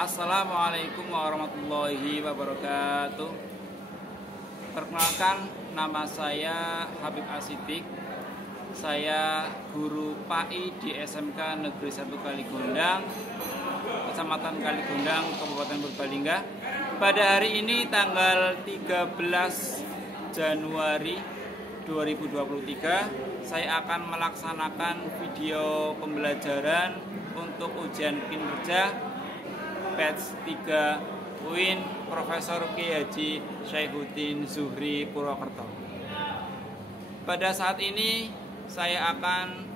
Assalamualaikum warahmatullahi wabarakatuh. Perkenalkan, nama saya Habib Asidik. Saya guru PAI di SMK Negeri 1 Kaligondang, Kecamatan Kaligondang, Kabupaten Purbalingga. Pada hari ini tanggal 13 Januari 2023, saya akan melaksanakan video pembelajaran untuk ujian kinerja batch 3 UIN Profesor Kiai Haji Syaihuddin Zuhri Purwokerto. Pada saat ini saya akan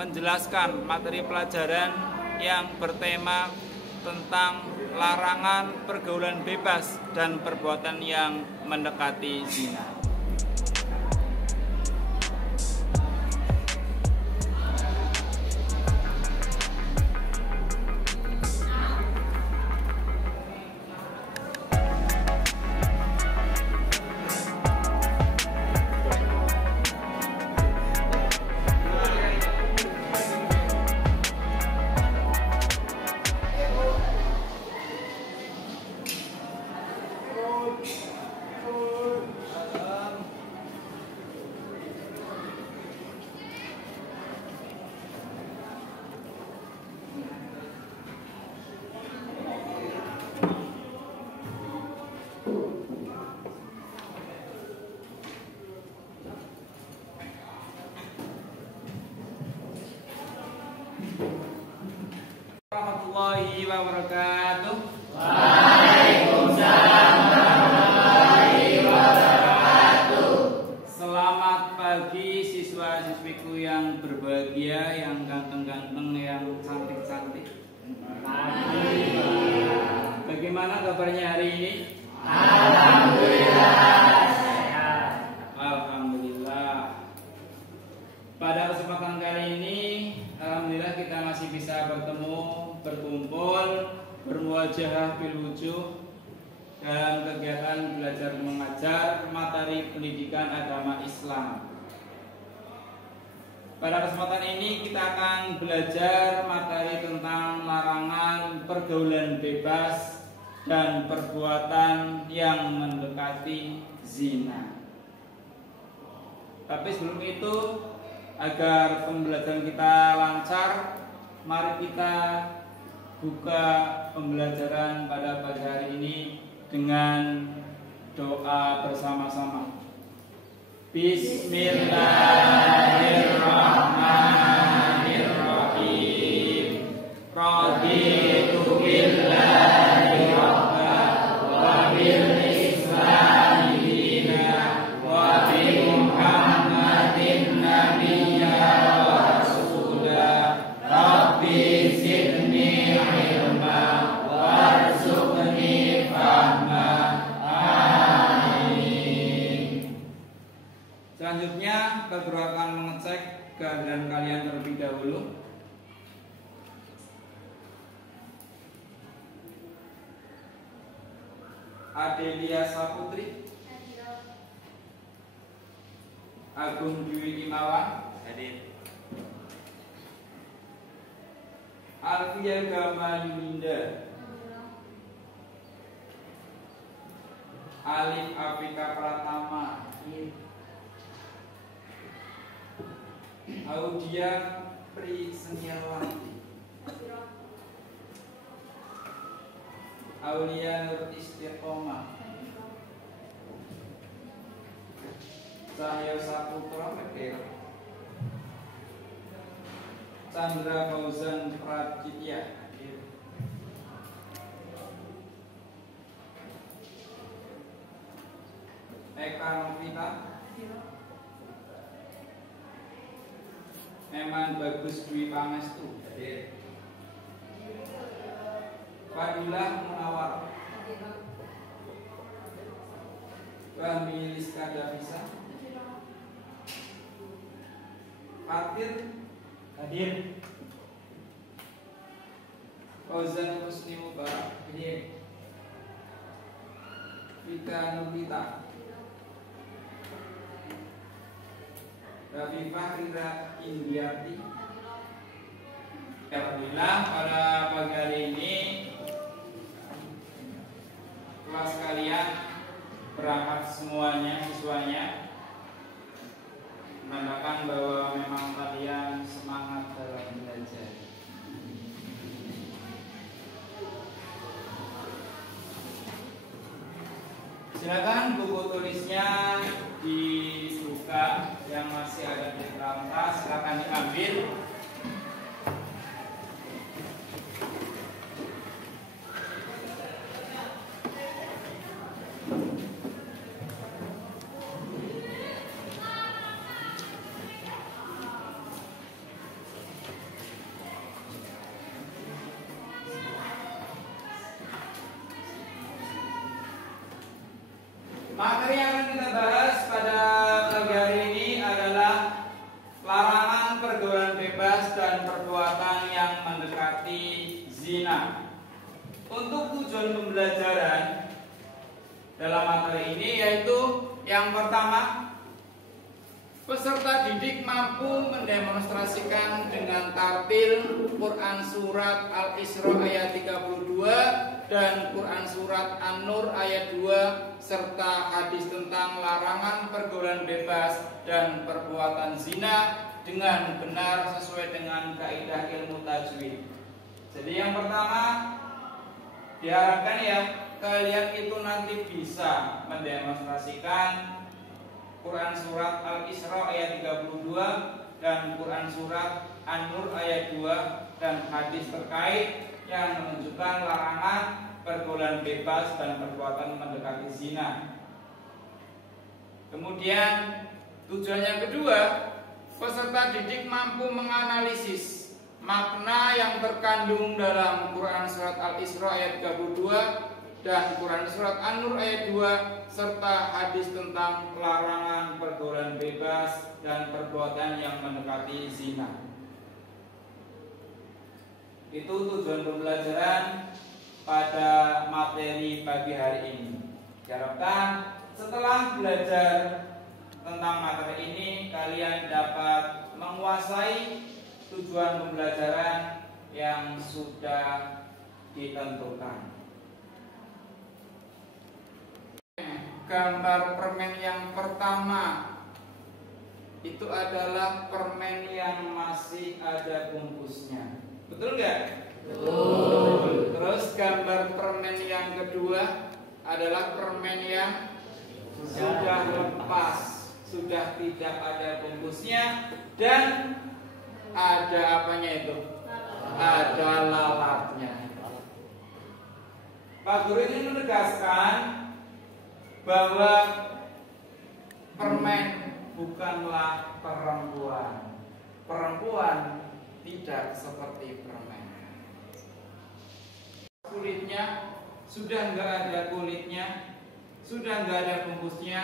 menjelaskan materi pelajaran yang bertema tentang larangan pergaulan bebas dan perbuatan yang mendekati zina. Warahmatullahi wabarakatuh. Waalaikumsalam warahmatullahi wabarakatuh. Selamat pagi siswa-siswiku yang berbahagia, yang ganteng-ganteng, yang cantik-cantik. Bagaimana kabarnya hari ini? Alhamdulillah sehat. Alhamdulillah. Pada kesempatan kali ini, alhamdulillah kita masih bisa berkumpul, bermuwajahah bil wujuh dalam kegiatan belajar mengajar materi pendidikan agama Islam. Pada kesempatan ini kita akan belajar materi tentang larangan pergaulan bebas dan perbuatan yang mendekati zina. Tapi sebelum itu, agar pembelajaran kita lancar, mari kita buka pembelajaran pada pagi hari ini dengan doa bersama-sama. Bismillahirrahmanirrahim. Raditu billahi rabba wa bil islami dina wa bi Muhammadin nabiyya wa rasulah. Rabbi zidni ilma warzuqni fahma. Amin. Selanjutnya kita akan mengecek kehadiran kalian terlebih dahulu. Adelia Saputri, Agung Dwi Imawan, Alfia Gama Yulinda, Alif Afika Pratama, Audia Pri Seniawanti, Aulia Nur Istiqomah, Cahyo Saputra Mekir, Chandra Fauzan Praditya, Eka Novita, Eman Bagus Dwi Pangestu, Fadilah Munawar, Fahmi Liska Davisa, Fatir hadir, Fauzan Husni Mubarak hadir, Vika Nurita, Rafifah Rira Indiati. Alhamdulillah pada pagi hari Bapak sekalian berangkat semuanya siswanya, menandakan bahwa memang kalian semangat dalam belajar. Silakan buku tulisnya dibuka, yang masih ada di kertas silakan diambil. Materi yang akan kita bahas pada pagi hari ini adalah larangan pergaulan bebas dan perbuatan yang mendekati zina. Untuk tujuan pembelajaran dalam materi ini yaitu yang pertama, peserta didik mampu mendemonstrasikan dengan tartil Quran Surat Al-Isra ayat 32 dan Quran Surat An-Nur ayat 2 serta hadis tentang larangan pergaulan bebas dan perbuatan zina dengan benar sesuai dengan kaidah ilmu tajwid. Jadi yang pertama, diharapkan ya kalian itu nanti bisa mendemonstrasikan Quran Surat Al-Isra ayat 32 dan Quran Surat An-Nur ayat 2 dan hadis terkait yang menunjukkan larangan pergaulan bebas dan perbuatan mendekati zina. Kemudian tujuan yang kedua, peserta didik mampu menganalisis makna yang terkandung dalam Quran Surat Al-Isra ayat 32 dan Quran Surat An-Nur ayat 2 serta hadis tentang larangan pergaulan bebas dan perbuatan yang mendekati zina. Itu tujuan pembelajaran pada materi pagi hari ini. Diharapkan setelah belajar tentang materi ini kalian dapat menguasai tujuan pembelajaran yang sudah ditentukan. Gambar permen yang pertama itu adalah permen yang masih ada bungkusnya. Betul nggak? Betul. Terus gambar permen yang kedua adalah permen yang sudah lepas, sudah tidak ada bungkusnya dan ada apanya itu? Ada lalapnya. Pak Guru ini menegaskan bahwa permen bukanlah perempuan. Perempuan tidak seperti permen. Kulitnya sudah nggak ada kulitnya, sudah nggak ada bungkusnya,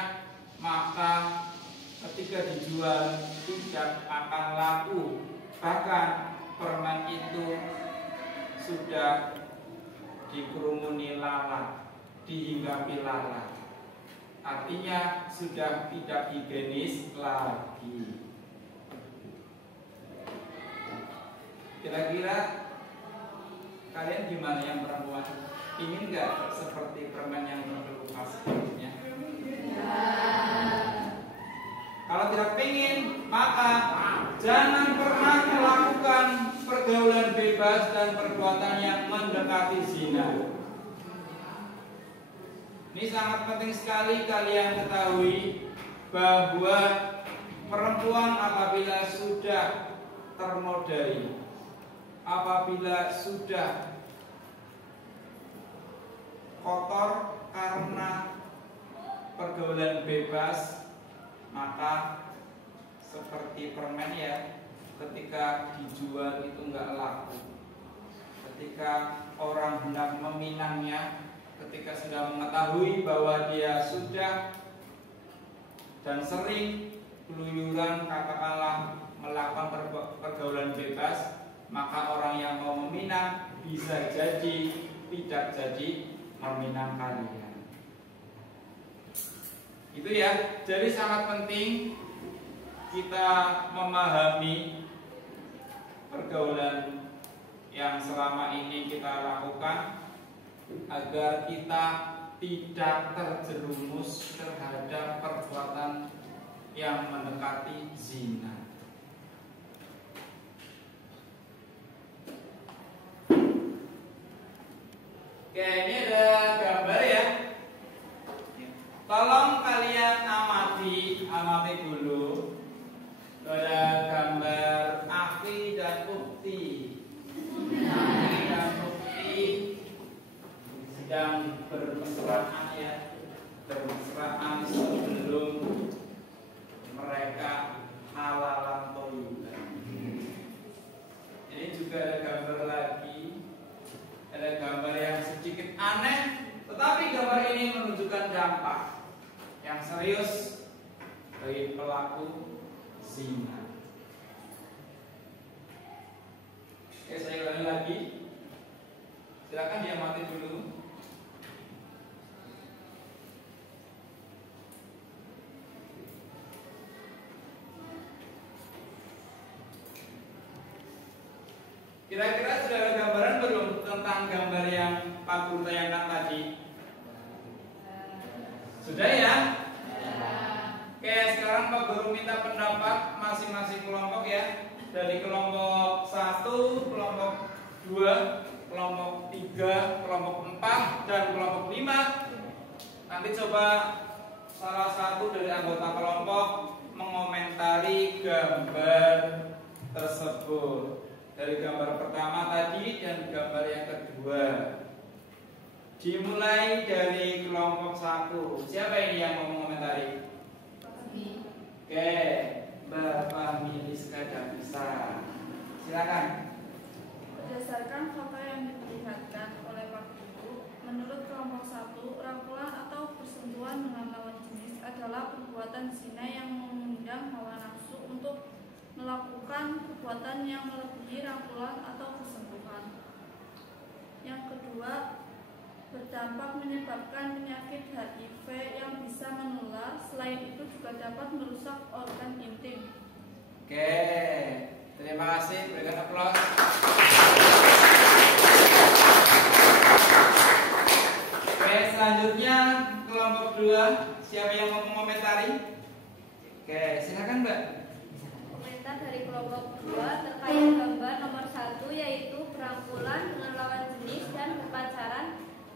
maka ketika dijual tidak akan laku. Bahkan permen itu sudah dikerumuni lalat, dihinggapi lalat. Artinya sudah tidak higienis lagi. Kira-kira kalian gimana yang perempuan? Ingin nggak seperti permen yang berbekas kulitnya? Kalau tidak ingin, maka jangan pernah melakukan pergaulan bebas dan perbuatan yang mendekati zina. Ini sangat penting sekali kalian ketahui bahwa perempuan apabila sudah termodai, apabila sudah kotor karena pergaulan bebas, maka seperti permen ya, ketika dijual itu enggak laku. Ketika orang hendak meminangnya, ketika sudah mengetahui bahwa dia sudah dan sering keluyuran katakanlah melakukan pergaulan bebas, maka orang yang mau meminang bisa jadi tidak jadi meminang kalian. Itu ya. Jadi sangat penting kita memahami pergaulan yang selama ini kita lakukan agar kita tidak terjerumus terhadap perbuatan yang mendekati zina. Oke, ini ada gambar ya. Tolong kalian amati dulu. Ada gambar Afi dan Ukti. Afi dan Ukti sedang bermesraan ya, bermesraan sebelum mereka halalan toyuban. Ini juga ada gambar lagi, ada gambar yang sedikit aneh, tetapi gambar ini menunjukkan dampak yang serius bagi pelaku zina. Oke, saya ulangi lagi. Silakan diamati dulu. Kira-kira sudah ada gambaran belum tentang gambar yang Pak Guru tayangkan tadi? Sudah ya? Oke, sekarang Pak Guru minta pendapat masing-masing kelompok ya. Dari kelompok 1, kelompok 2, kelompok 3, kelompok 4, dan kelompok 5. Nanti coba salah satu dari anggota kelompok mengomentari gambar tersebut. Dari gambar pertama tadi dan gambar yang kedua. Dimulai dari kelompok 1. Siapa ini yang mau mengomentari? Oke, Mbak Fahmi Rizka Davisa. Silakan. Berdasarkan fakta yang diperlihatkan oleh Pak Guru, menurut kelompok 1, rangkulan atau persentuhan dengan lawan jenis adalah perbuatan zina yang mengundang hawa nafsu untuk melakukan perbuatan yang melebihi rangkulan atau persentuhan. Yang kedua, berdampak menyebabkan penyakit HIV yang bisa menular. Selain itu juga dapat merusak organ intim. Oke, terima kasih. Berikan aplaus. Oke, selanjutnya kelompok 2. Siapa yang mau mengomentari? Oke, silakan Mbak. Komentar dari kelompok 2 terkait gambar nomor 1, yaitu berangkulan dengan lawan jenis dan berpacaran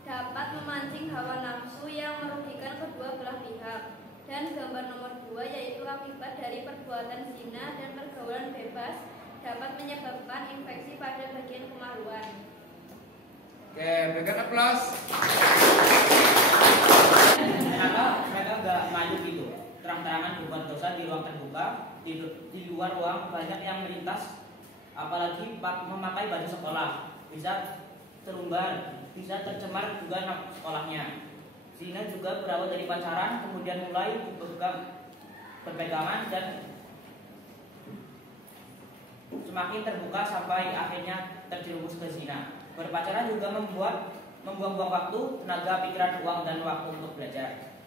dapat memancing hawa nafsu yang merugikan kedua belah pihak. Dan gambar nomor 2, yaitu akibat dari perbuatan zina dan pergaulan bebas dapat menyebabkan infeksi pada bagian kemaluan. Oke, berikan aplaus. Kenapa mereka nggak maju gitu? Terang-terangan berbuat dosa di ruang terbuka, di luar ruang banyak yang melintas, apalagi memakai baju sekolah, bisa terumbar, bisa tercemar juga sekolahnya. Zina juga berawal dari pacaran, kemudian mulai berpegangan dan semakin terbuka sampai akhirnya terjerumus ke zina. Berpacaran juga membuang-buang waktu, tenaga, pikiran, uang, dan waktu untuk belajar.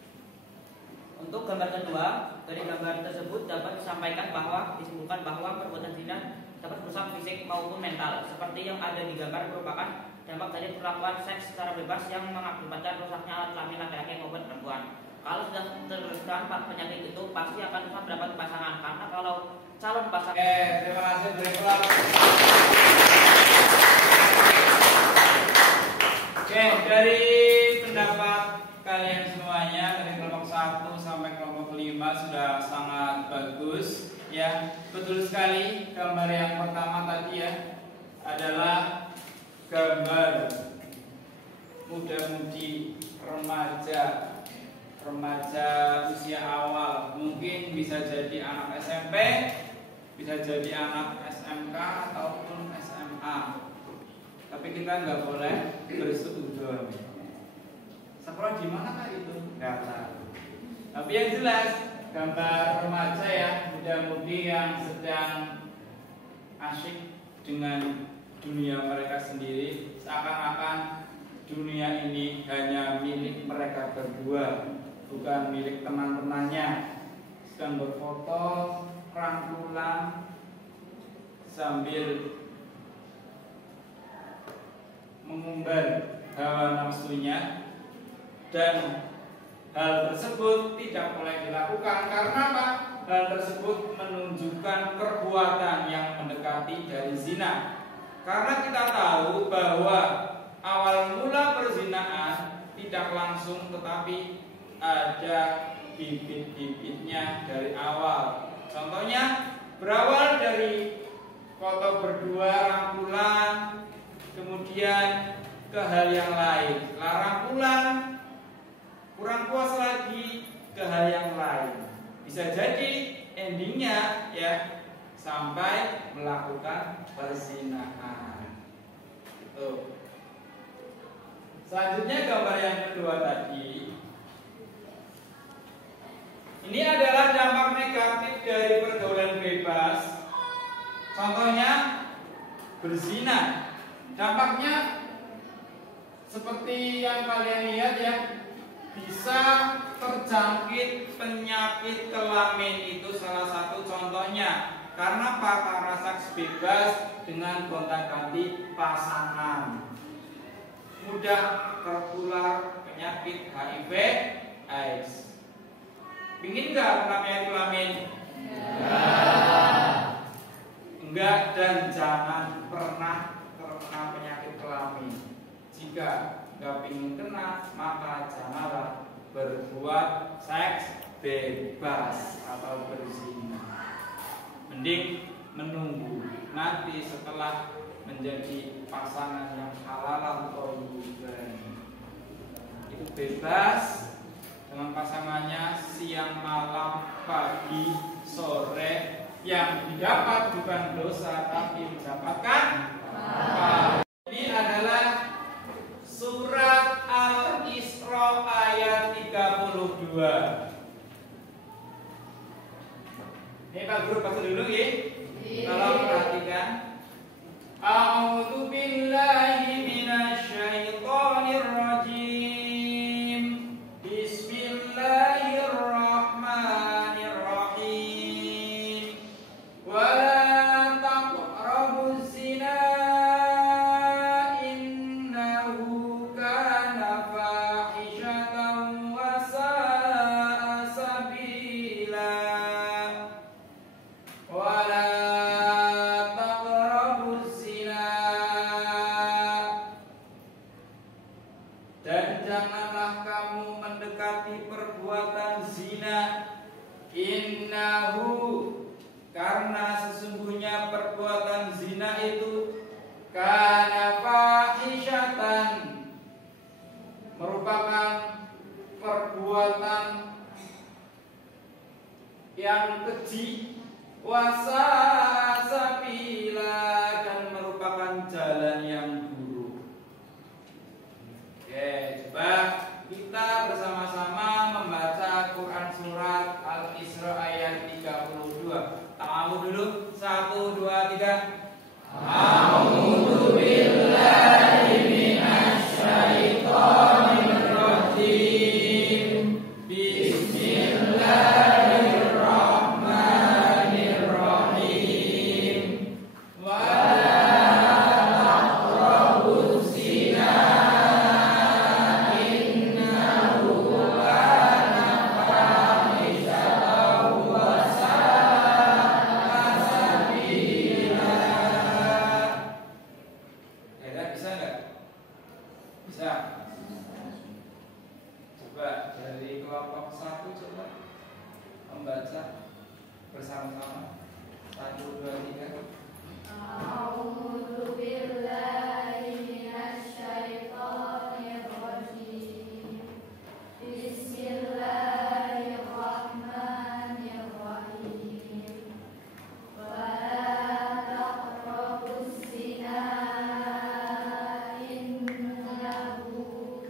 Untuk gambar kedua, dari gambar tersebut dapat disimpulkan bahwa perbuatan zina dapat merusak fisik maupun mental, seperti yang ada di gambar merupakan dampak dari perlakuan seks secara bebas yang mengakibatkan rusaknya alat kelamin laki-laki maupun perempuan. Kalau sudah terdampak penyakit itu pasti akan susah mendapat pasangan, karena kalau calon pasangan. Terima kasih. Oke, dari pendapat kalian semuanya dari kelompok 1 sampai kelompok 5 sudah sangat bagus ya. Betul sekali, gambar yang pertama tadi ya adalah gambar muda-mudi remaja usia awal, mungkin bisa jadi anak SMP, bisa jadi anak SMK ataupun SMA. Tapi kita nggak boleh bersuudzon. Sekolah di mana kah itu? Nggak tahu. Tapi yang jelas gambar remaja ya, muda-mudi yang sedang asyik dengan dunia mereka sendiri, seakan-akan dunia ini hanya milik mereka berdua, bukan milik teman-temannya. Sedang berfoto, rangkulan, sambil mengumbar hawa nafsunya dan hal tersebut tidak boleh dilakukan. Karena apa? Hal tersebut menunjukkan perbuatan yang mendekati dari zina. Karena kita tahu bahwa awal mula perzinahan tidak langsung, tetapi ada bibit-bibitnya dari awal. Contohnya berawal dari foto berdua, rangkulan, kemudian ke hal yang lain. Setelah rangkulan, kurang puas lagi, ke hal yang lain. Bisa jadi endingnya ya sampai melakukan perzinahan. Itu. Selanjutnya gambar yang kedua tadi. Ini adalah dampak negatif dari pergaulan bebas. Contohnya berzina. Dampaknya seperti yang kalian lihat ya, bisa terjangkit penyakit kelamin, itu salah satu contohnya. Karena para seks bebas dengan gonta-ganti pasangan, mudah tertular penyakit HIV/AIDS. Pingin nggak kena penyakit kelamin? Enggak, dan jangan pernah terkena penyakit kelamin. Jika nggak pingin kena, maka janganlah berbuat seks bebas atau berzina. Mending menunggu nanti setelah menjadi pasangan yang halal atau bukan. Itu bebas dengan pasangannya siang, malam, pagi, sore. Yang didapat bukan dosa, tapi mendapatkan pahala. Ini adalah surat Al-Isra ayat 32. Ini Pak Guru baca dulu ya. Tolong perhatikan. A'udzu billahi minasy syaithanir rajim. Bismillahirrahmanirrahim. Wa la taqrabuz zina innahu kana fahishatan wa sa'a sabila. Wa la taqrabuz zina, dan janganlah kamu mendekati perbuatan zina. Innahu, karena sesungguhnya perbuatan zina itu kana fahishatan, merupakan perbuatan yang keji, wasa sabila, dan merupakan jalan yang buruk. Oke, coba kita bersama-sama membaca Quran surat Al-Isra ayat 32. Ta'awudz dulu. 1, 2, 3. A'udzu billahi minasy syaithanir rajim. Bismillahirrahmanirrahim. Wa la taqrabuz zina innahu kana fahishatan wa sa'a sabila. Bisa nggak? Bisa. Coba dari kelompok 1 coba membaca bersama-sama. 1, 2, 3. A'udzu billahi minasy syaithanir rajim. Bismillahirrahmanirrahim. Wa la taqrabuz zina innahu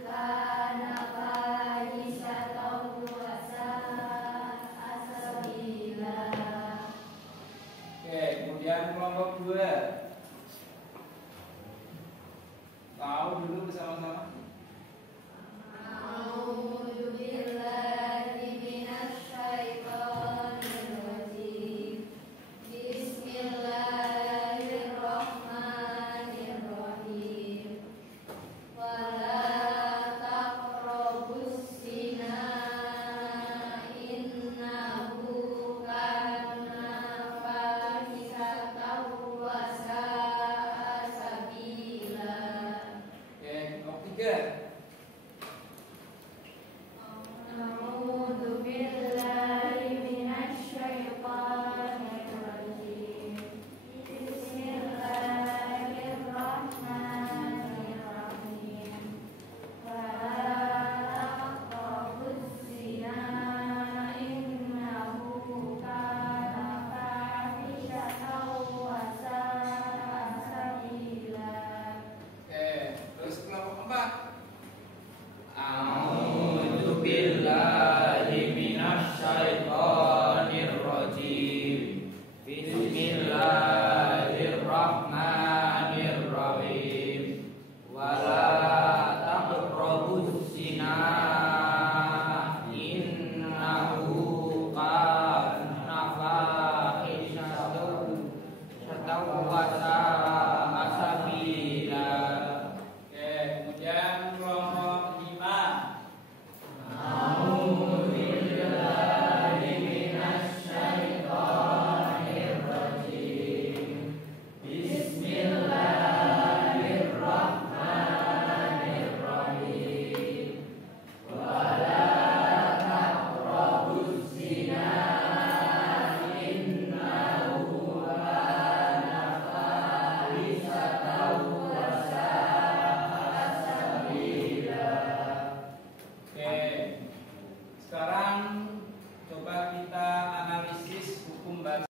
kana fahishatan wa sa'a sabila. Oke, kemudian kelompok 2. Tahu dulu bersama-sama. A'udzu billahi minasy syaithanir rajim. Bismillahirrahmanirrahim. Wa la taqrabuz 3. A'udzu billahi minasy syaithanir rajim. Bismillahirrahmanirrahim. Wala taqrabuz zina innahu kana fahishatan wa sa'a sabila. Oke, terus kelompok 4. A'udzu billahi minasy syaithanir rajim. Bismillahirrahmanirrahim. Wala taqrabuz zina innahu kana fahishatan wa sa'a sabila. Oke, kemudian kelompok 5. A'udzu billahi minasy syaithanir rajim. Bismillahirrahmanirrahim. Wala taqrabuz zina innahu kana fahishatan wa sa'a sabila. Oke. Sekarang coba kita analisis hukum bahasa.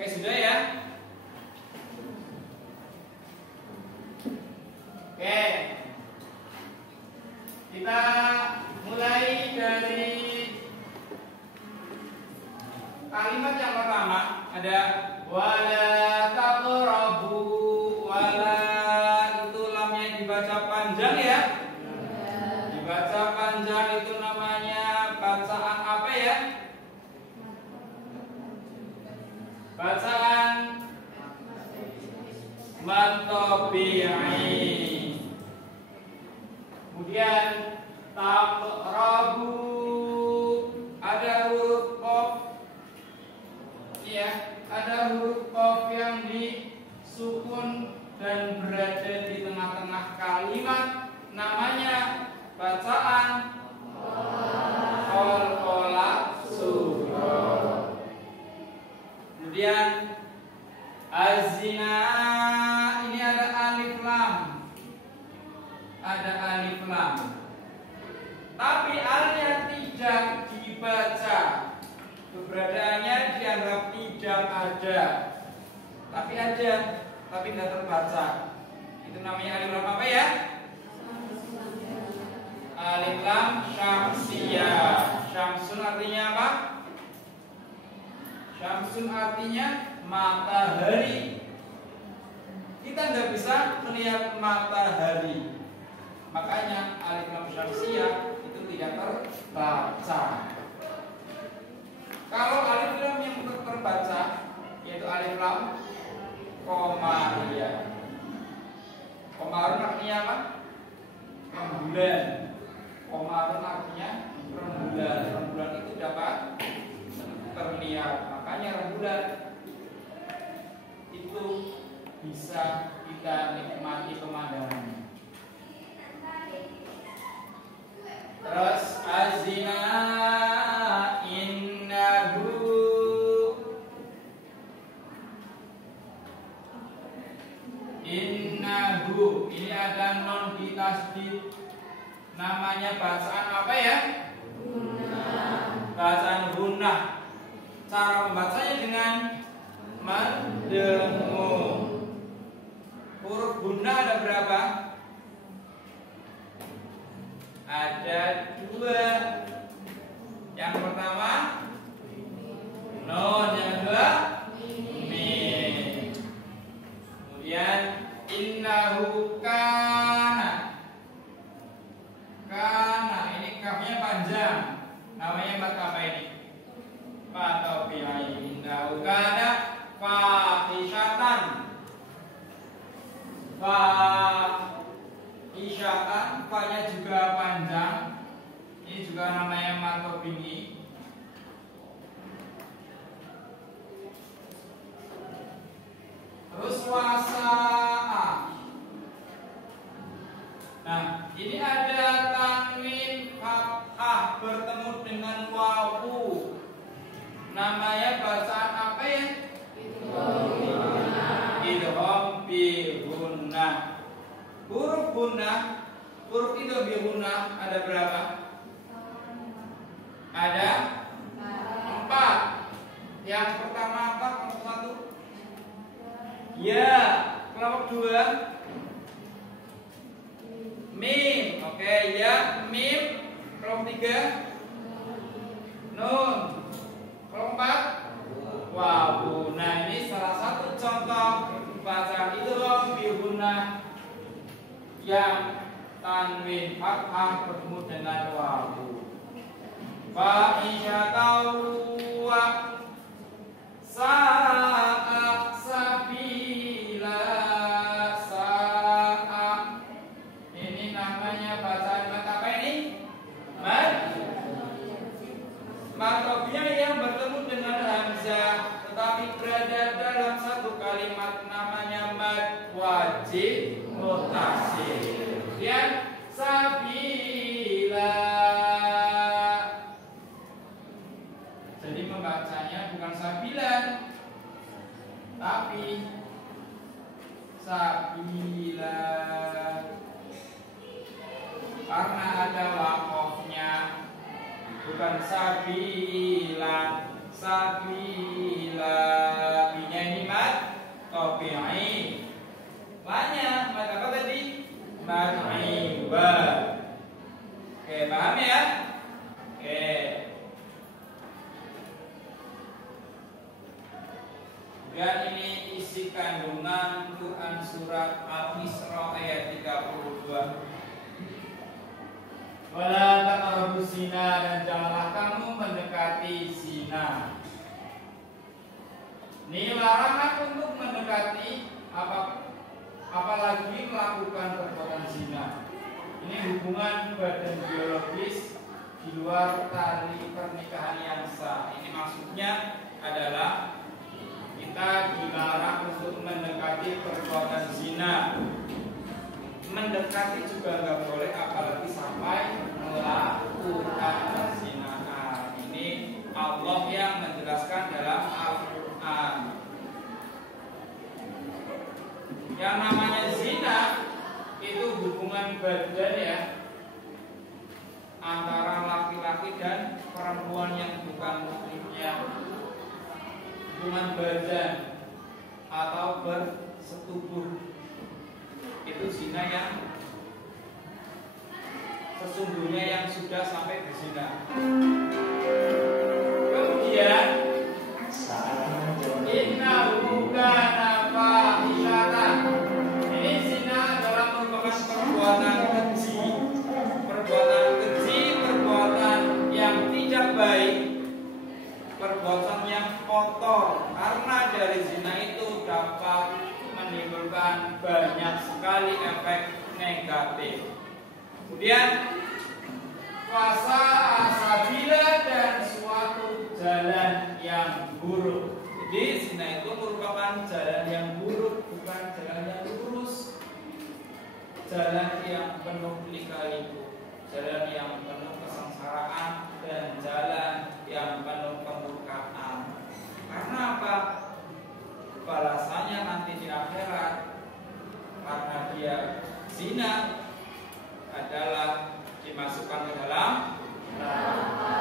Oke, sudah ya? Oke. Kita mulai dari kalimat yang pertama, ada wala taqrabu. Wala itu lamnya dibaca panjang ya? Dibaca panjang itu namanya bacaan apa ya? Bacaan matobi'i. Kemudian taqrabu, ada huruf qaf. Ya, ada huruf qaf yang disukun dan berada di tengah-tengah kalimat, namanya bacaan qalqalah sughra. Kemudian az-zina, ini ada alif lam. Ada alif lam. Tapi alnya tidak dibaca. Keberadaannya dianggap tidak ada. Tapi ada, tapi tidak terbaca. Itu namanya alif lam apa ya? Alif lam syamsiyah. Syamsun artinya apa? Syamsun artinya matahari. Kita nggak bisa melihat matahari. Makanya alif lam syamsiyah itu tidak terbaca. Kalau alif lam yang terbaca, yaitu alif lam qamariyah. Qamarun artinya apa? Rembulan. Qamarun artinya rembulan. Rembulan itu dapat terlihat. Makanya rembulan itu bisa kita nikmati pemandangannya. Terus azina innahu, innahu ini ada non ditasdid. Namanya bacaan apa ya? Bacaan gunnah. Cara membacanya dengan mendengung. Huruf gunnah ada berapa? Ada 2. Yang pertama nun, yang kedua mim. Kemudian innahu kana. Kana ini kafnya panjang. Namanya mat apa ini? Matobi'i. Innahu kana fahishatan. Fahishatan, fa-nya juga panjang. Ini juga namanya matobi'i. Terus gunnah, huruf itu gunnah ada berapa? Ada 4. Yang pertama apa? Kelompok 1. Ya. Kelompok 2. Mim. Oke, ya, mim. Kelompok 3. Nun. Kelompok 4. Wawu. Nah, ini salah satu contoh bacaan idgham bi gunnah yang tanwin fathah bertemu dengan wawu. Fa isyatawa sa'a sabila sa'a. Ini namanya bacaan mad apa ini? Mad Matobiyah yang bertemu dengan hamzah tetapi berada dalam satu kalimat, namanya mad wajib muttasil. Kemudian sabila. Jadi membacanya bukan sabilan tapi sabila karena ada waqafnya, bukan sabila. Sabila binya ini mad tabi'i. Banyak mad apa tadi? Mad iwa. Oke, paham ya? Oke. Dan ini isi kandungan Quran surat Al-Isra ayat 32. Wala taqrabus zina, dan janganlah kamu mendekati zina. Ini larangan untuk mendekati apalagi melakukan perbuatan zina. Ini hubungan badan biologis di luar tali pernikahan yang sah. Ini maksudnya adalah kita dilarang untuk mendekati perbuatan zina. Mendekati juga nggak boleh, apalagi sampai melakukan perzinahan. Ini Allah yang menjelaskan dalam Al-Quran. Yang namanya zina itu hubungan badan ya, antara laki-laki dan perempuan yang bukan muslimnya. Hubungan badan atau bersetubuh itu zina yang sesungguhnya yang sudah sampai berzina. Kemudian innahu kana fahishatan. Ini zina adalah merupakan perbuatan keji, perbuatan yang tidak baik, perbuatan yang kotor. Karena dari zina itu dapat menimbulkan banyak sekali efek negatif. Kemudian fasa sabila, dan suatu jalan yang buruk. Jadi zina itu merupakan jalan yang buruk, bukan jalan yang lurus. Jalan yang penuh lika-liku, jalan yang penuh kesengsaraan, dan jalan yang penuh kemurkaan. Karena apa? Balasannya nanti di akhirat, karena dia zina, adalah dimasukkan ke dalam neraka.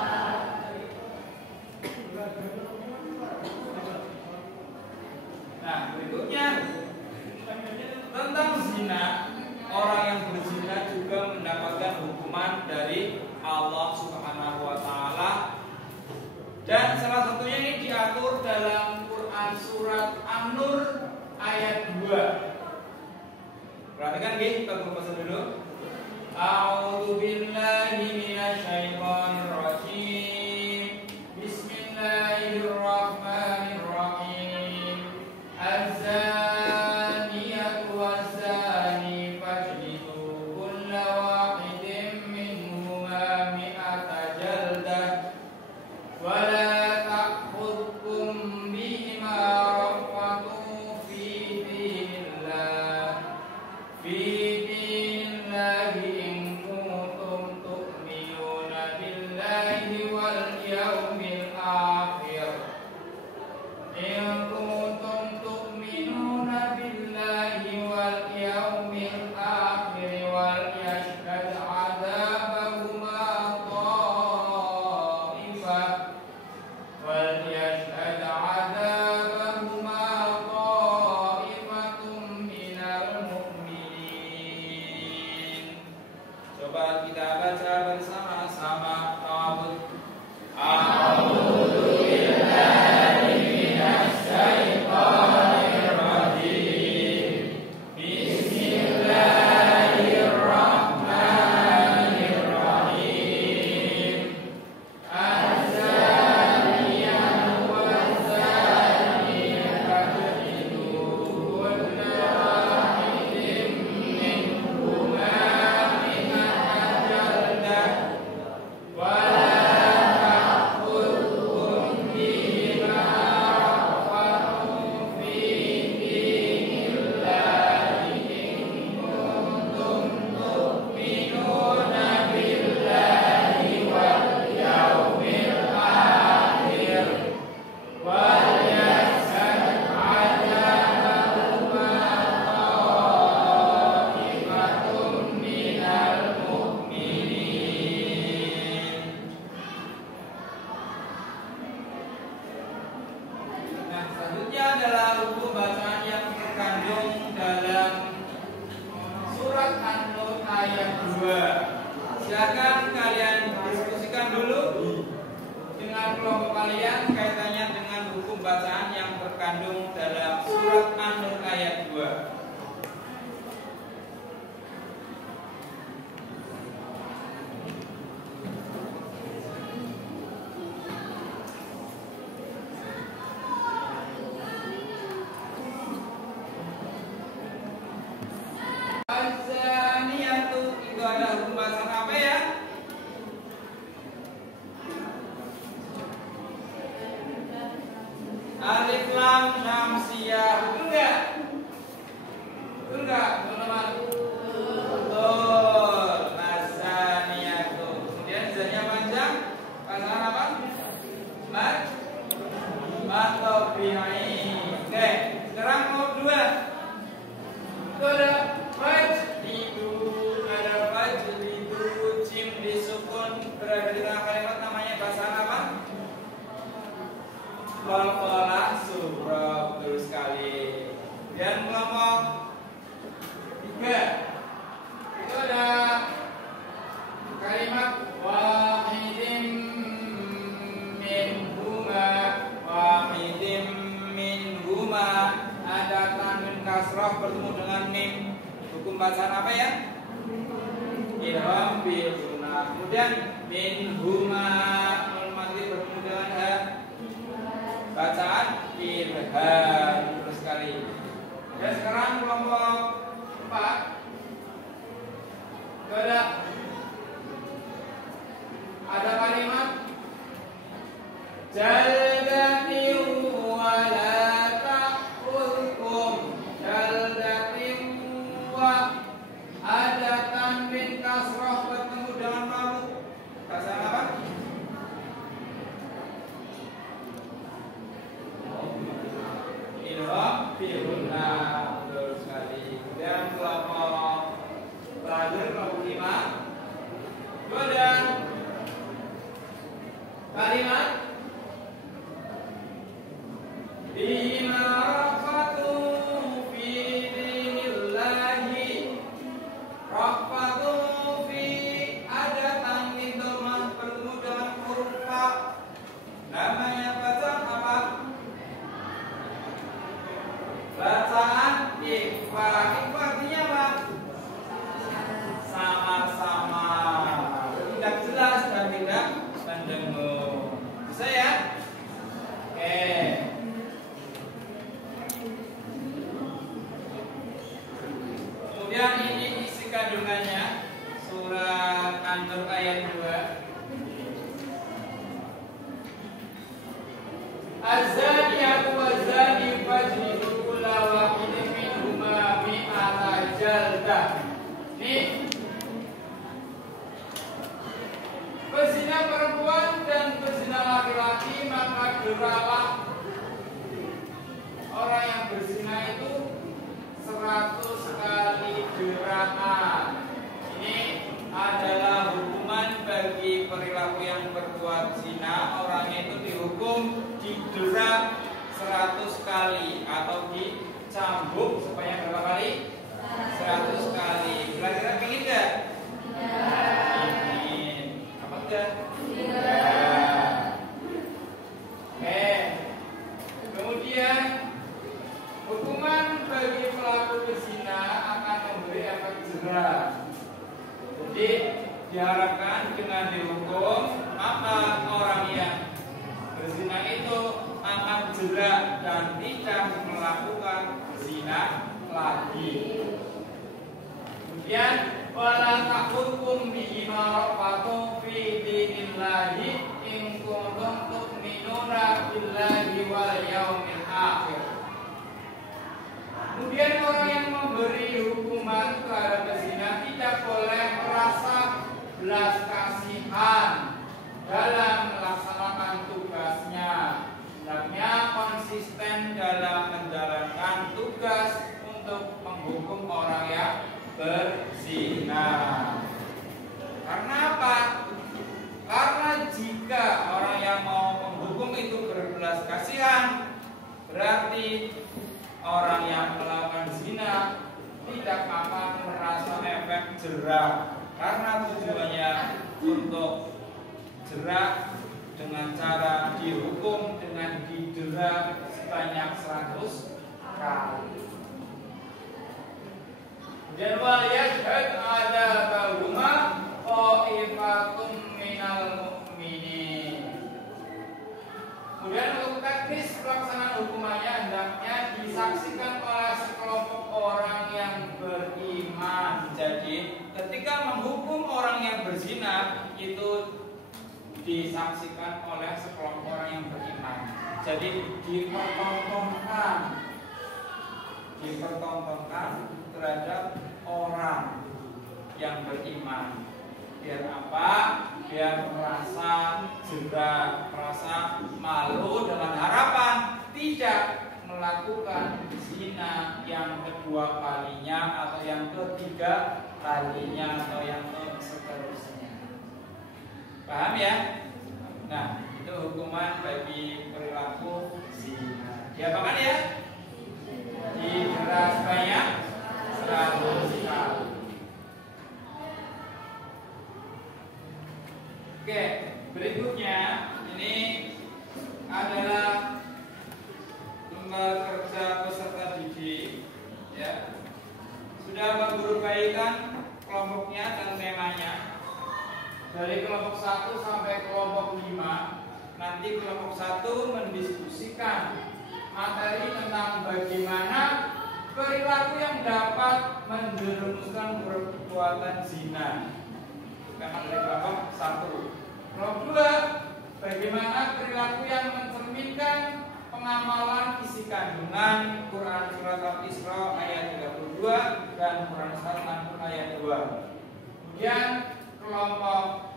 Nah, berikutnya tentang zina, orang yang berzina juga mendapatkan hukuman dari Allah Subhanahu wa taala. Dan salah satunya ini diatur dalam Quran surat An-Nur ayat 2. Perhatikan nggih, kita baca dulu. A'udzu billahi minasyaitonir rajim. Bismillahirrahmanirrahim. Az-zaniyatu waz-zani fajlidu kulla wahidin minhuma mi'ata jaldah wa la ta'khudhukum bihima ra'fatun fi dinillah in kuntum tu'minuna billahi Silakan kalian diskusikan dulu dengan kelompok kalian kaitannya dengan hukum bacaan yang terkandung dalam surat An-Nur ayat 2. Az-zaniyatu itu ada hukum bacaan apa ya? Alif lam syamsiyah. Betul enggak? Betul enggak, teman-teman? Betul. Az-zaniyatu. Kemudian zaniyah panjang. Bacaan apa? Matobi'i. Oke, sekarang nomor 2. Itu ada fajlidu, ada fajlidu, jim disukun berada di tengah kalimat, namanya bacaan apa? Qalqalah surah, betul sekali. Dan kelompok 3 itu ada kalimat wahidin minhuma, ada tanwin kasrah bertemu dengan mim. Hukum bacaan apa ya? Idgham bil gunnah. Kemudian minhuma, nun mati bertemu dengan ha, bacaan irham, terus sekali. Dan sekarang kelompok 4 ada kalimat jaldati wa la ta'khudhukum, jaldati wa, ada tanwin kasrah bertemu dengan malu. Bacaan apa? Idgham bil gunnah, betul sekali. Dan kelompok terakhir, kelompok 5 itu ada kalimat bima rafatu fi dinillahi, rafatu fi, ada tanwin dhammah bertemu dengan huruf fa, namanya bacaan apa? Bacaan ikhfa. Ikhfa artinya apa? Sama-sama, tidak jelas dan tidak mendengar. Bisa ya? Oke. Kemudian ini isi kandungannya, surat An-Nur ayat 2. Az-zaniyatu waz-zani fajlidu kulla wahidin minhuma mi'ata jaldah. Ini pezina perempuan dan pezina laki-laki, maka deralah orang yang berzina itu 100 kali deraan. Ini adalah hukuman bagi perilaku yang berbuat zina. Orangnya itu dihukum didera 100 kali atau dicambuk sebanyak berapa kali? 100 kali. Kira-kira pengen gak? Pengen. Apa enggak? Oke. Kemudian hukuman bagi pelaku berzina akan memberi efek jera. Jadi diharapkan dengan dihukum, maka orang yang berzina itu akan jera dan tidak melakukan zina lagi. Kemudian wala ta'khudhukum bima rafatu fi dinillahi in kuntum tu'minuna billahi wal yaumil akhir. Kemudian orang yang memberi hukuman terhadap pezina tidak boleh merasa belas kasihan dalam melaksanakan tugasnya. Hendaknya konsisten dalam menjalankan tugas untuk menghukum orang yang berzina. Karena apa? Karena jika orang yang mau menghukum itu berbelas kasihan, berarti orang yang melakukan zina tidak akan merasa efek jera karena tujuannya untuk jerak dengan cara dihukum dengan didera sebanyak 100 kali. Kemudian wal yashhad ada bahuma qaifatum minal mu'minin. Kemudian untuk teknis pelaksanaan hukumannya hendaknya disaksikan oleh sekelompok orang yang beriman. Jadi ketika menghukum orang yang berzina itu disaksikan oleh sekelompok orang yang beriman. Jadi dipertontonkan terhadap orang yang beriman. Biar apa? Biar merasa jerak, merasa malu dengan harapan tidak melakukan zina yang kedua kalinya atau yang ketiga kalinya atau yang seterusnya. Paham ya? Nah, itu hukuman bagi perilaku zina. Diapakan ya? Didera sebanyak 100 kali. Oke, berikutnya ini adalah lembar kerja peserta didik, ya. Sudah Pak Guru bagikan kelompoknya dan temanya. Dari kelompok 1 sampai kelompok 5. Nanti kelompok 1 mendiskusikan materi tentang bagaimana perilaku yang dapat menjerumuskan perbuatan zina. Memang dari kelompok 1. Kelompok 2, bagaimana perilaku yang mencerminkan pengamalan isi kandungan Quran Surat Al-Isra ayat 32 dan Quran Surat Al-Anfal ayat 2. Kemudian kelompok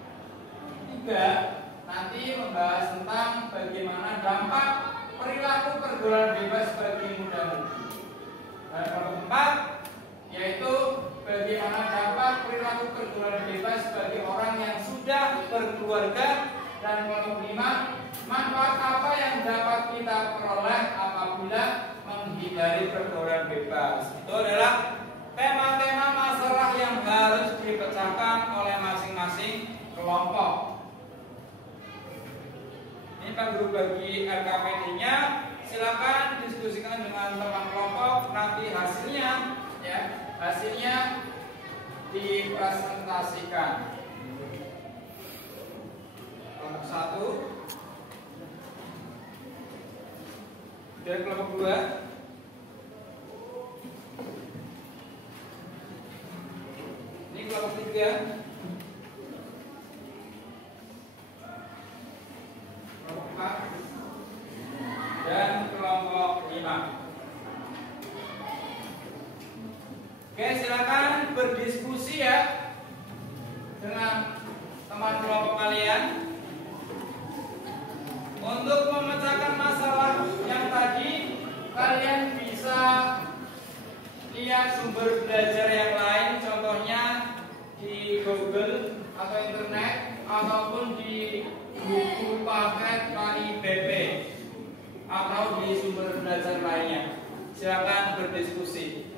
3 nanti membahas tentang bagaimana dampak perilaku pergaulan bebas bagi muda-mudi. Dan kelompok 4 yaitu bagaimana dampak perilaku pergaulan bebas bagi orang yang sudah berkeluarga. Dan kelompok 5, manfaat apa yang dapat kita peroleh apabila menghindari pergaulan bebas. Itu adalah tema-tema masalah yang harus dipecahkan oleh masing-masing kelompok. Ini Pak Guru bagi RKPD-nya, silakan diskusikan dengan teman kelompok. Nanti hasilnya, ya, hasilnya dipresentasikan. Kelompok 1 dan kelompok 2. Ini kelompok 3. Kelompok 4 dan kelompok 5. Oke, silakan berdiskusi ya dengan teman kelompok kalian untuk memecahkan masalah yang tadi. Kalian bisa lihat sumber belajar yang lain, contohnya di Google atau internet ataupun di buku paket KIBP atau di sumber belajar lainnya. Silakan berdiskusi.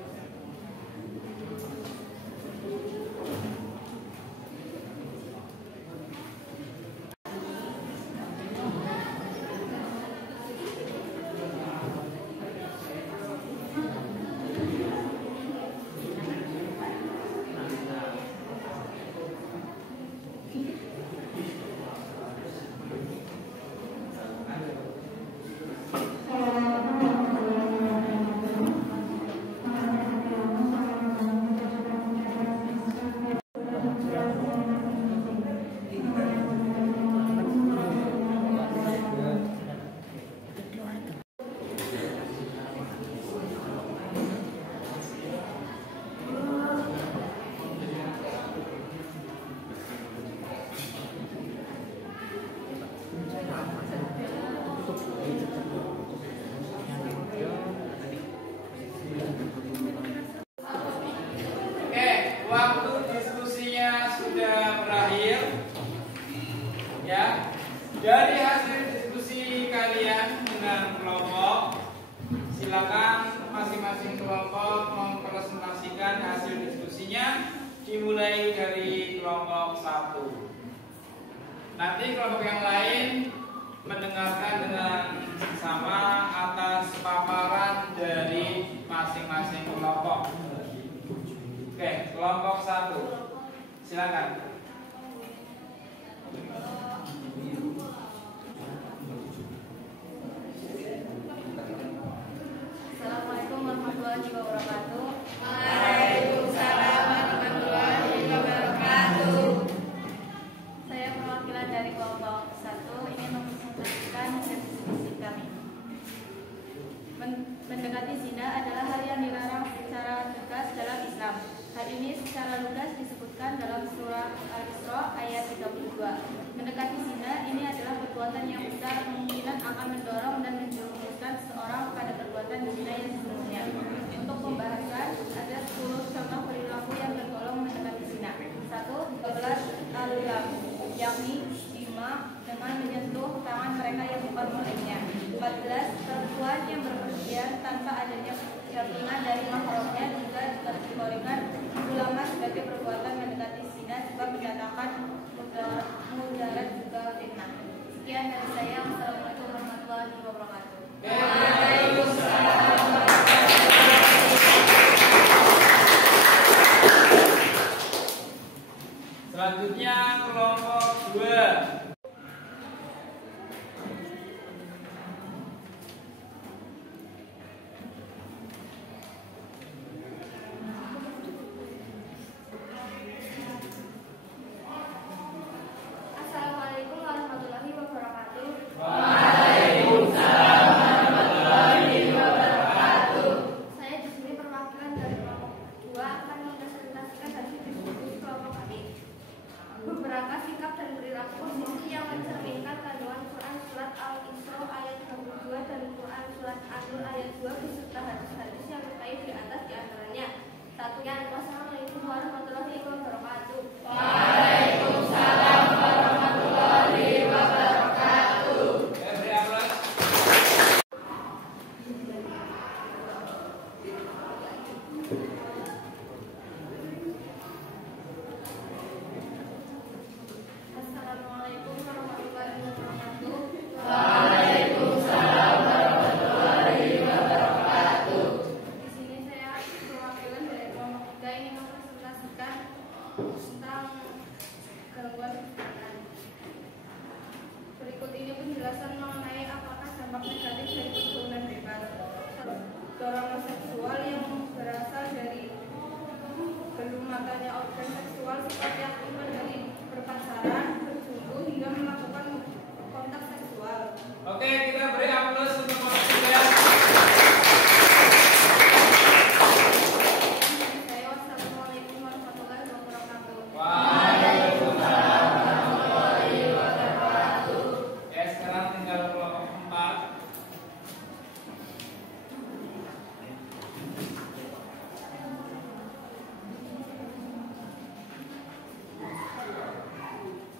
Dari hasil diskusi kalian dengan kelompok, silakan masing-masing kelompok mempresentasikan hasil diskusinya, dimulai dari kelompok 1. Nanti kelompok yang lain mendengarkan dengan sama atas paparan dari masing-masing kelompok. Oke, kelompok 1. Silakan. Assalamualaikum warahmatullahi wabarakatuh. Waalaikumsalam warahmatullahi wabarakatuh. Saya perwakilan dari kelompok 1 ingin mempresentasikan diskusi kami. Mendekati zina adalah hal yang dilarang secara tegas dalam Islam. Hal ini secara lugas disebutkan dalam surah Al-Isra ayat 32. Mendekati zina ini adalah perbuatan yang besar, kemungkinan akan mendorong dan menjerumuskan seseorang pada perbuatan zina yang sesungguhnya. Untuk pembahasan, ada 10 contoh perilaku yang tergolong mendekati zina. 1. 12 al-lam, yakni jima dengan menyentuh tangan mereka yang bukan miliknya. 14. Perempuan yang berpergian tanpa adanya gabungan dari mahramnya juga dikategorikan ulama sebagai perbuatan mendekati zina sebab mendatangkan mudarat juga fitnah. Sekian dari saya. Wassalamualaikum warahmatullahi wabarakatuh. Selanjutnya kelompok 2. Assalamualaikum warahmatullahi wabarakatuh. Waalaikumsalam warahmatullahi wabarakatuh. Saya di sini perwakilan dari kelompok 2 akan mempresentasikan hasil diskusi kelompok kami. Beberapa sikap dan perilaku sisi yang mencerminkan kandungan Quran surat Al-Isra ayat 22 dan Quran surat An-Nur ayat 2 beserta hadis-hadis yang terkait di atas diantaranya. 1. Wassalamualaikum warahmatullahi wabarakatuh. Waalaikumsalam warahmatullahi wabarakatuh. Beri aplaus. Assalamualaikum warahmatullahi wabarakatuh. Waalaikumsalam warahmatullahi wabarakatuh. Di sini saya perwakilan dari kelompok 3 ini mempresentasikan tentang gangguan kejiwaan. Berikut ini penjelasan mengenai apakah dampak negatif dari pergaulan bebas. Dorongan seksual yang berasal dari belum matanya organ seksual seperti yang timbul dari berpacaran, berjumpa hingga melakukan kontak seksual. Oke, kita beri aplaus untuk kelompok 3. Saya wassalamualaikum warahmatullahi wabarakatuh. Waalaikumsalam warahmatullahi wabarakatuh. Ya, sekarang tinggal kelompok 4.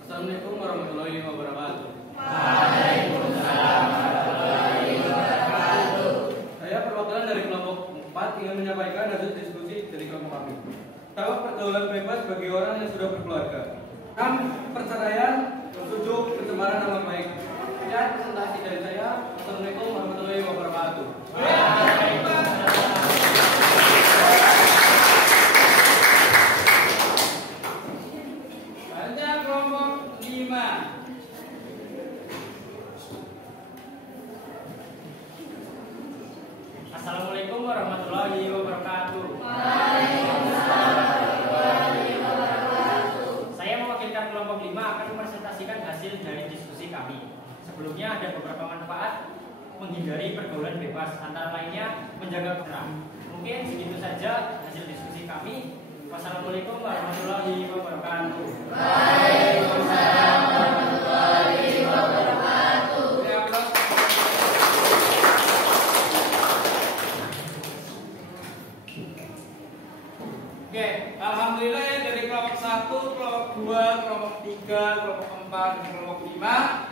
Assalamualaikum warahmatullahi wabarakatuh. Waalaikumsalam warahmatullahi wabarakatuh. Saya perwakilan dari kelompok 4 ingin menyampaikan hasil diskusi dari kelompok kami. Dampak pergaulan bebas bagi orang yang sudah berkeluarga. 6. Perceraian, 7. Pencemaran nama baik. Sekian presentasi dari saya. Assalamualaikum warahmatullahi wabarakatuh. Selanjutnya kelompok 5. Assalamualaikum warahmatullahi wabarakatuh. Saya mewakilkan kelompok 5 akan mempresentasikan hasil dari diskusi kami. Sebelumnya ada beberapa manfaat menghindari pergaulan bebas, antara lainnya menjaga ketenangan. Mungkin segitu saja hasil diskusi kami. Wassalamualaikum warahmatullahi wabarakatuh. Waalaikumsalam warahmatullahi wabarakatuh. Beri aplaus. Oke, alhamdulillah ya, dari kelompok 1, kelompok 2, kelompok 3, kelompok 4, dan kelompok 5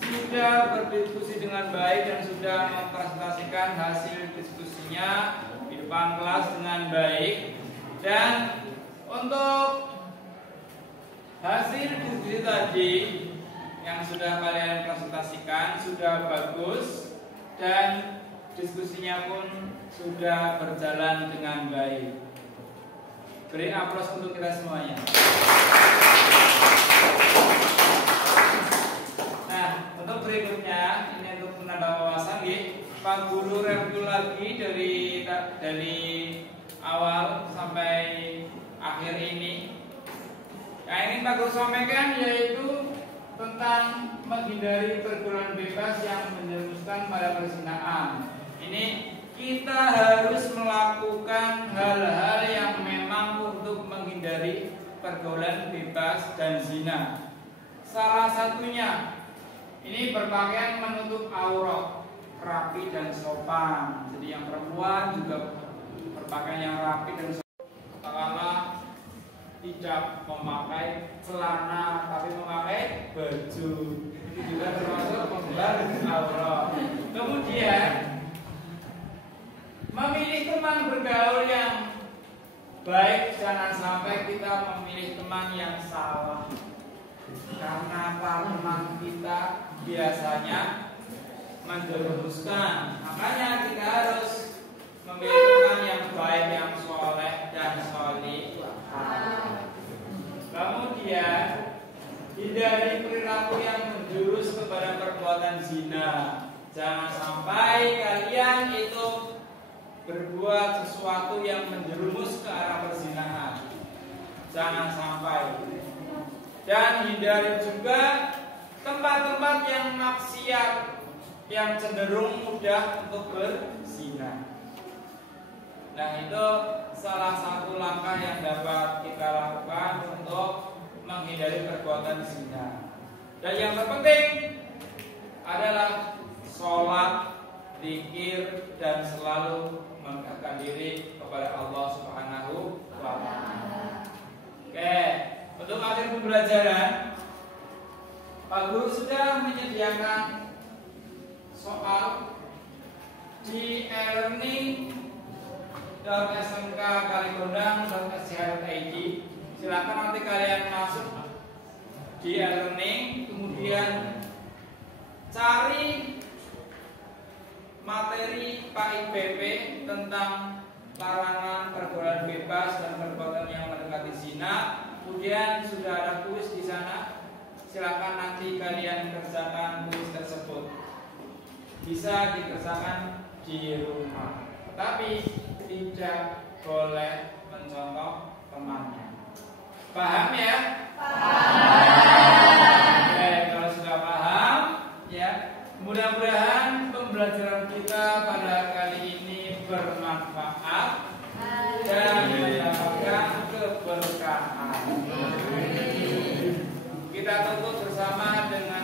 sudah berdiskusi dengan baik dan sudah mempresentasikan hasil diskusinya di depan kelas dengan baik. Dan untuk Hasil diskusi tadi yang sudah kalian presentasikan sudah bagus dan diskusinya pun sudah berjalan dengan baik. Beri aplaus untuk kita semuanya. Nah, untuk berikutnya ini untuk menambah wawasan, Pak Guru review lagi dari awal sampai akhir ini. Yang ingin Pak Guru sampaikan yaitu tentang menghindari pergaulan bebas yang menjerumuskan pada perzinahan. Ini kita harus melakukan hal-hal yang memang untuk menghindari pergaulan bebas dan zina. Salah satunya ini berpakaian menutup aurat, rapi dan sopan. Jadi yang perempuan juga berpakaian yang rapi dan sopan. Katakanlah tidak memakai celana tapi memakai baju, itu juga termasuk membuka aurat. Kemudian memilih teman bergaul yang baik, jangan sampai kita memilih teman yang salah. Karena teman kita biasanya menjerumuskan. Makanya kita harus memilih teman yang baik, yang soleh dan solihah. Kemudian hindari perilaku yang menjurus kepada perbuatan zina. Jangan sampai kalian itu berbuat sesuatu yang menjerumus ke arah perzinahan. Jangan sampai. Dan hindari juga tempat-tempat yang maksiat, yang cenderung mudah untuk berzina. Nah, itu salah satu langkah yang dapat kita lakukan untuk menghindari perbuatan zina. Dan yang terpenting adalah sholat, zikir, dan selalu mendekatkan diri kepada Allah Subhanahu wa Ta'ala. Oke, untuk akhir pembelajaran, Pak Guru sudah menyediakan soal di e-learning.smk.Kalikondang.sch.id. Silakan nanti kalian masuk di e-learning, kemudian cari materi Pak IPP tentang larangan pergaulan bebas dan perbuatan yang mendekati zina. Kemudian sudah ada kuis di sana. Silakan nanti kalian kerjakan kuis tersebut. Bisa dikerjakan di rumah, tapi tidak boleh mencontoh temannya. Paham ya? Paham. Oke, kalau sudah paham, ya, mudah-mudahan pembelajaran kita pada kali ini bermanfaat dan mendapatkan keberkahan. Kita tutup bersama dengan